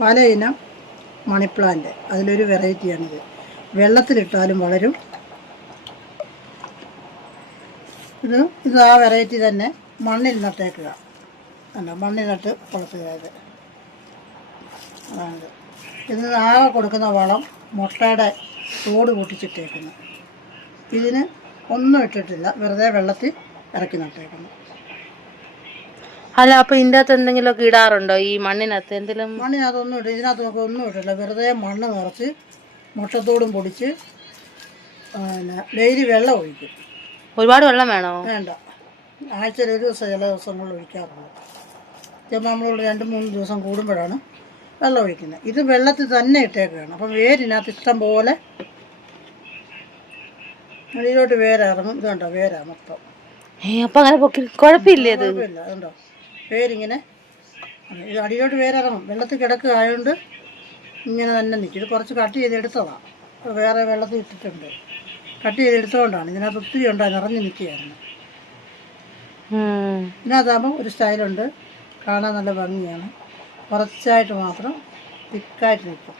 പല ഇനം മണിപ്ലാന്റ്, അതിലൊരു വെറൈറ്റിയാണിത്. വെള്ളത്തിലിട്ടാലും വളരും. ഇത് ആ വെറൈറ്റി തന്നെ മണ്ണിൽ നട്ടേക്കുക. അല്ല, മണ്ണിൽ നട്ട് വളർത്തുക. അതാണിത്. ഇത് ആകെ കൊടുക്കുന്ന വളം മുട്ടയുടെ തോട് പൊട്ടിച്ചിട്ടേക്കുന്നു. ഇതിന് ഒന്നും ഇട്ടിട്ടില്ല, വെറുതെ വെള്ളത്തിൽ ഇറക്കി നട്ടേക്കുന്നു. അല്ല, അപ്പോൾ ഇതിൻ്റെ അകത്ത് എന്തെങ്കിലുമൊക്കെ ഇടാറുണ്ടോ? ഈ മണ്ണിനകത്ത് എന്തെങ്കിലും? മണ്ണിനകത്തൊന്നും ഇട്ട്, ഇതിനകത്ത് നമുക്ക് ഒന്നും ഇട്ടില്ല. വെറുതെ മണ്ണ് നിറച്ച് മുട്ടത്തോടും പൊടിച്ച് ഡെയിലി വെള്ളം ഒഴിക്കും. ഒരുപാട് വെള്ളം വേണോ? വേണ്ട, ആഴ്ചയിൽ ഒരു ദിവസം ചില ദിവസങ്ങളിൽ ഒഴിക്കാറുള്ളൂ. ചിലപ്പോൾ നമ്മൾ 2-3 ദിവസം കൂടുമ്പോഴാണ് വെള്ളം ഒഴിക്കുന്നത്. ഇത് വെള്ളത്തിൽ തന്നെ ഇട്ടേക്കുകയാണ്. അപ്പം വേരിനകത്ത് ഇഷ്ടം പോലെ അടിയിലോട്ട് വേരിറങ്ങും. ഇതുണ്ടോ, വേരാ മൊത്തം. അപ്പം അങ്ങനെ കുഴപ്പമില്ലേ? അത് കുഴപ്പമില്ല. അതുണ്ടോ, വേരിങ്ങനെ ഇത് അടിയിലോട്ട് വേരിറങ്ങും. വെള്ളത്തിൽ കിടക്കുക ആയതുകൊണ്ട് ഇങ്ങനെ തന്നെ നിൽക്കും. ഇത് കുറച്ച് കട്ട് ചെയ്തെടുത്തതാണ്, വേറെ വെള്ളത്തിൽ ഇട്ടിട്ടുണ്ട്. കട്ട് ചെയ്തെടുത്തുകൊണ്ടാണ്. ഇതിനകത്ത് ഒത്തിരി ഉണ്ടായി നിറഞ്ഞ് നിൽക്കുകയായിരുന്നു. ഇതിനകത്താകുമ്പോൾ ഒരു സ്റ്റൈലുണ്ട്, കാണാൻ നല്ല ഭംഗിയാണ്. കുറച്ചായിട്ട് മാത്രം തിക്കായിട്ട് നിൽക്കും.